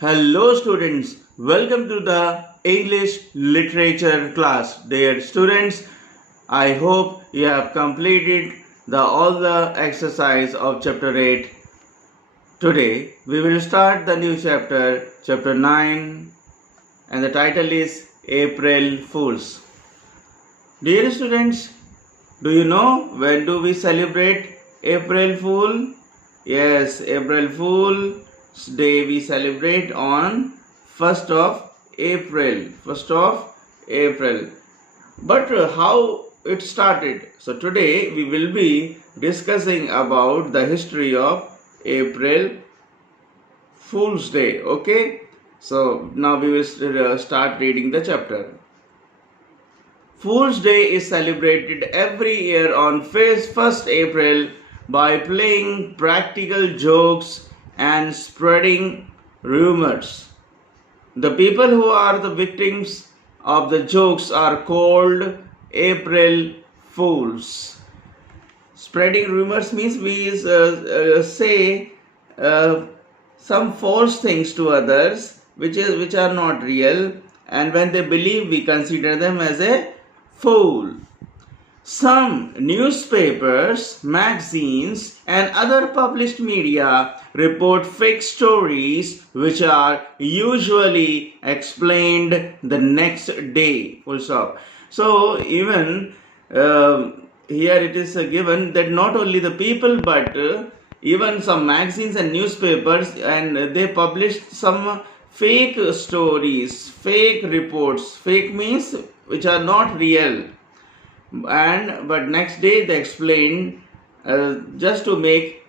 Hello students, welcome to the English literature class. Dear students, I hope you have completed all the exercise of chapter 8. Today we will start the new chapter, chapter 9, and the title is April Fools. Dear students, do you know when do we celebrate April Fool? Yes, April Fool's Day we celebrate on 1st of April. 1st of April. But how it started? So today we will be discussing about the history of April Fool's Day. Okay? So now we will start reading the chapter. Fool's Day is celebrated every year on 1st April by playing practical jokes and spreading rumors. The people who are the victims of the jokes are called April Fools. Spreading rumors means we say some false things to others which are not real, and when they believe, we consider them as a fool. Some newspapers, magazines, and other published media report fake stories which are usually explained the next day. Full stop. So even here it is given that not only the people but even some magazines and newspapers, and they published some fake stories, fake reports. Fake means which are not real, but next day they explained just to make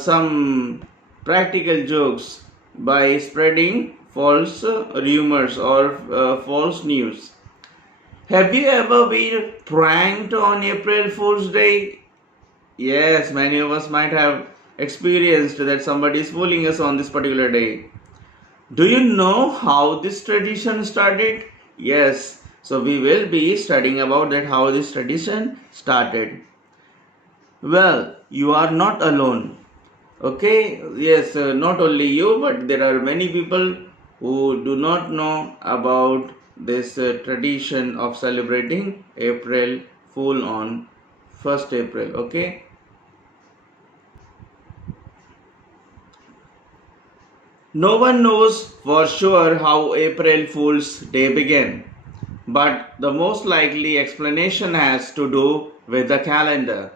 some practical jokes by spreading false rumors or false news. Have you ever been pranked on April Fool's Day? Yes, many of us might have experienced that somebody is fooling us on this particular day. Do you know how this tradition started? Yes, so we will be studying about that, how this tradition started. Well, you are not alone. Okay, yes, not only you, but there are many people who do not know about this tradition of celebrating April Fool on 1st April. Okay. No one knows for sure how April Fool's Day began, but the most likely explanation has to do with the calendar.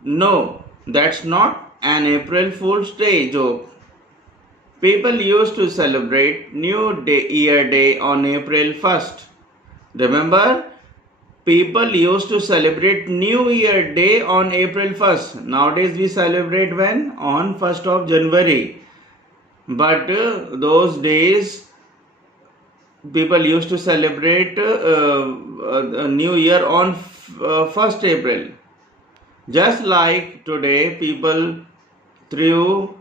No, that's not an April Fool's Day joke. People used to celebrate New Year Day on April 1st. Remember? People used to celebrate New Year Day on April 1st. Nowadays we celebrate when? On 1st of January. But those days people used to celebrate a new year on 1st April. Just like today people threw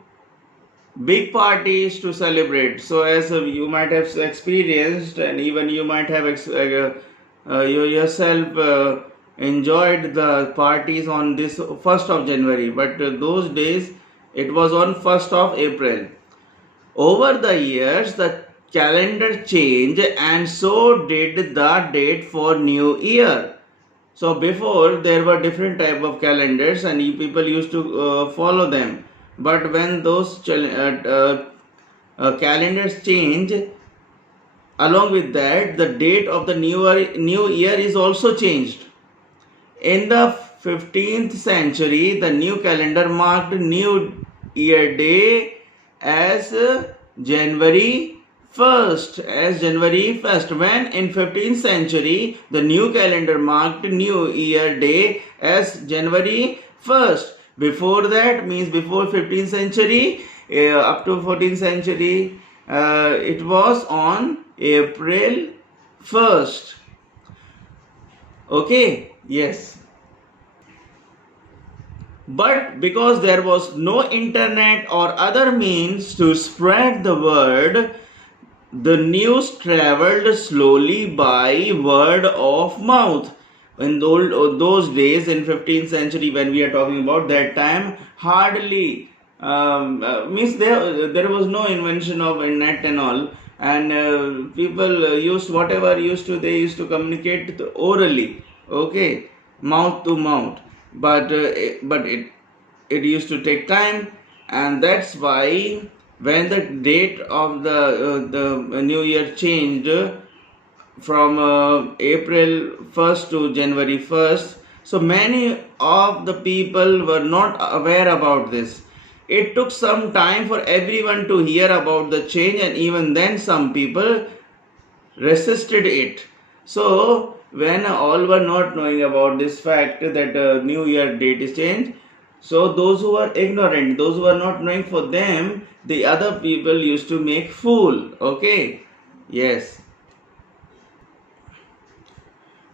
big parties to celebrate. So as you might have experienced, and even you might have yourself enjoyed the parties on this 1st of January. But those days it was on 1st of April. Over the years, the calendar changed, and so did the date for New Year. So before there were different type of calendars, and people used to follow them. But when those calendars change, along with that, the date of the new year is also changed. In the 15th century, the new calendar marked New Year Day as January 1st. When in 15th century the new calendar marked New Year Day as January 1st. Before that, means before 15th century up to 14th century, it was on April 1st. Okay, yes. But because there was no internet or other means to spread the word, the news traveled slowly by word of mouth. In those days, in 15th century, when we are talking about that time, hardly means there was no invention of internet and all, and people used whatever used to they used to communicate orally, okay, mouth to mouth, but it used to take time, and that's why when the date of the new year changed from April 1st to January 1st. So many of the people were not aware about this. It took some time for everyone to hear about the change, and even then, some people resisted it. So, when all were not knowing about this fact that New Year date is changed, so those who were ignorant, those who were not knowing, for them, the other people used to make fool. Okay, yes.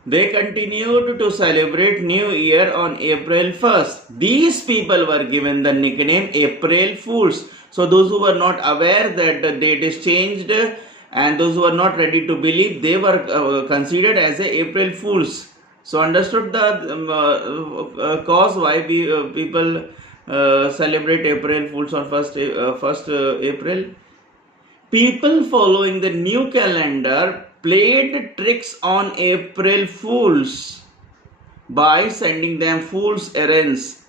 They continued to celebrate New Year on April 1st. These people were given the nickname April Fools. So those who were not aware that the date is changed and those who were not ready to believe, they were considered as a April Fools. So understood the cause why people celebrate April Fools on 1st April. People following the new calendar played tricks on April Fools by sending them fool's errands.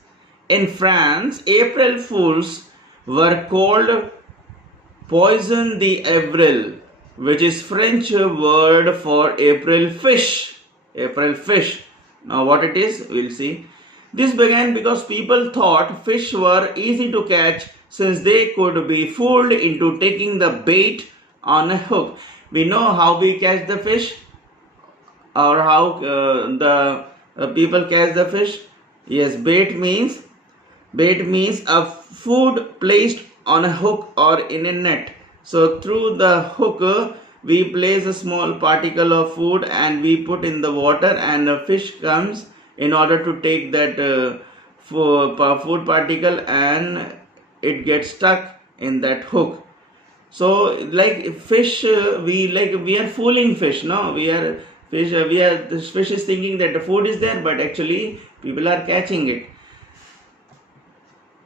In France, April Fools were called Poisson d'Avril, which is French word for April fish. April fish. Now what it is, we'll see. This began because people thought fish were easy to catch since they could be fooled into taking the bait on a hook. We know how we catch the fish, or how the people catch the fish. Yes, bait means a food placed on a hook or in a net. So through the hook we place a small particle of food and we put in the water, and a fish comes in order to take that food particle, and it gets stuck in that hook. So like fish, we are fooling fish. No, we are fish. This fish is thinking that the food is there, but actually people are catching it.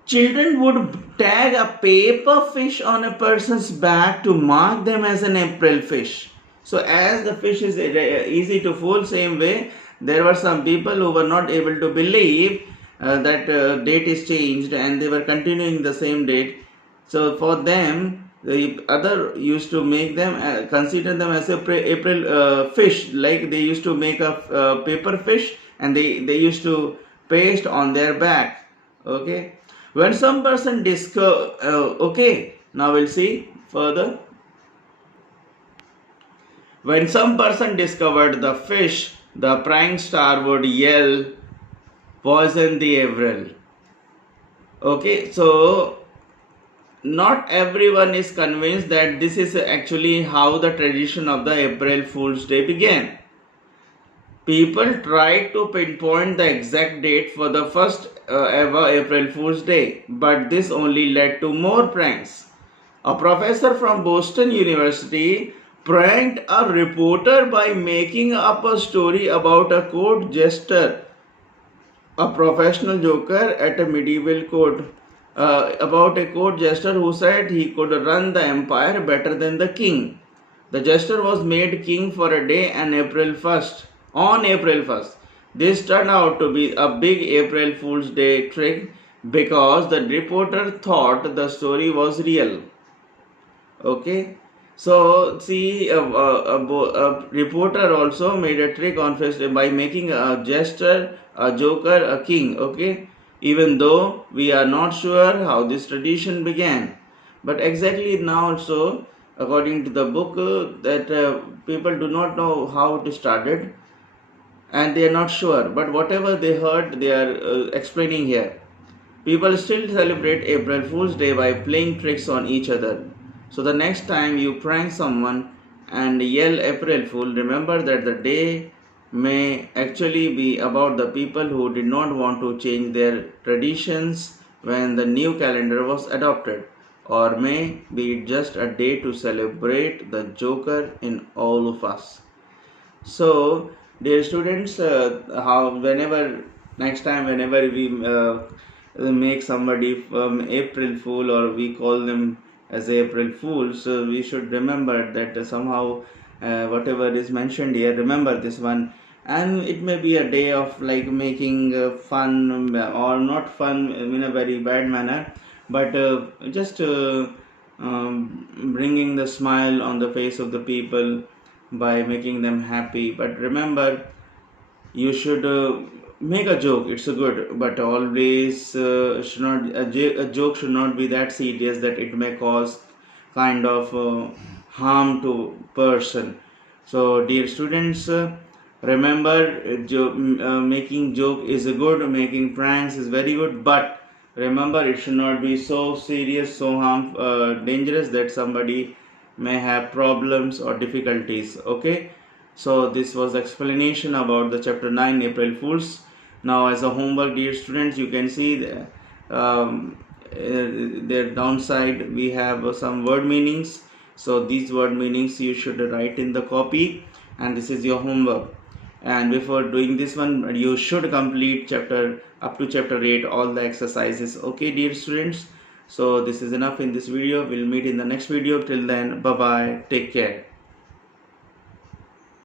Children would tag a paper fish on a person's back to mark them as an April fish. So as the fish is easy to fool, same way there were some people who were not able to believe that date is changed, and they were continuing the same date. So for them, the other used to make them consider them as a April fish, like they used to make a paper fish, and they used to paste on their back. Okay. When some person now we'll see further. When some person discovered the fish, the prank star would yell, "Poison the Avril." Okay, so not everyone is convinced that this is actually how the tradition of the April Fool's Day began. People tried to pinpoint the exact date for the first ever April Fool's Day, but this only led to more pranks. A professor from Boston University pranked a reporter by making up a story about a court jester, a professional joker at a medieval court, about a court jester who said he could run the empire better than the king. The jester was made king for a day on April 1st. This turned out to be a big April Fool's Day trick because the reporter thought the story was real. Okay, so see, a reporter also made a trick on first day by making a jester, a joker, a king. Okay, even though we are not sure how this tradition began, but exactly now also, according to the book, that people do not know how it started, and they are not sure, but whatever they heard, they are explaining here. People still celebrate April Fool's Day by playing tricks on each other. So the next time you prank someone and yell April Fool, remember that the day may actually be about the people who did not want to change their traditions when the new calendar was adopted, or may be just a day to celebrate the Joker in all of us. So Dear students, how whenever next time whenever we make somebody April Fool, or we call them as April Fools, so we should remember that somehow whatever is mentioned here, remember this one. And it may be a day of like making fun, or not fun in a very bad manner, but just bringing the smile on the face of the people by making them happy. But remember, you should make a joke, it's a good, but always should not a joke should not be that serious that it may cause kind of harm to person. So dear students, remember, making joke is a good, making pranks is very good, but remember, it should not be so serious, so dangerous that somebody may have problems or difficulties. Okay, so this was the explanation about the chapter 9, April Fools. Now as a homework, dear students, you can see their downside we have some word meanings. So these word meanings you should write in the copy, and this is your homework. And before doing this one, you should complete chapter up to chapter 8, all the exercises. Okay, dear students, so this is enough in this video. We'll meet in the next video. Till then, bye bye, take care.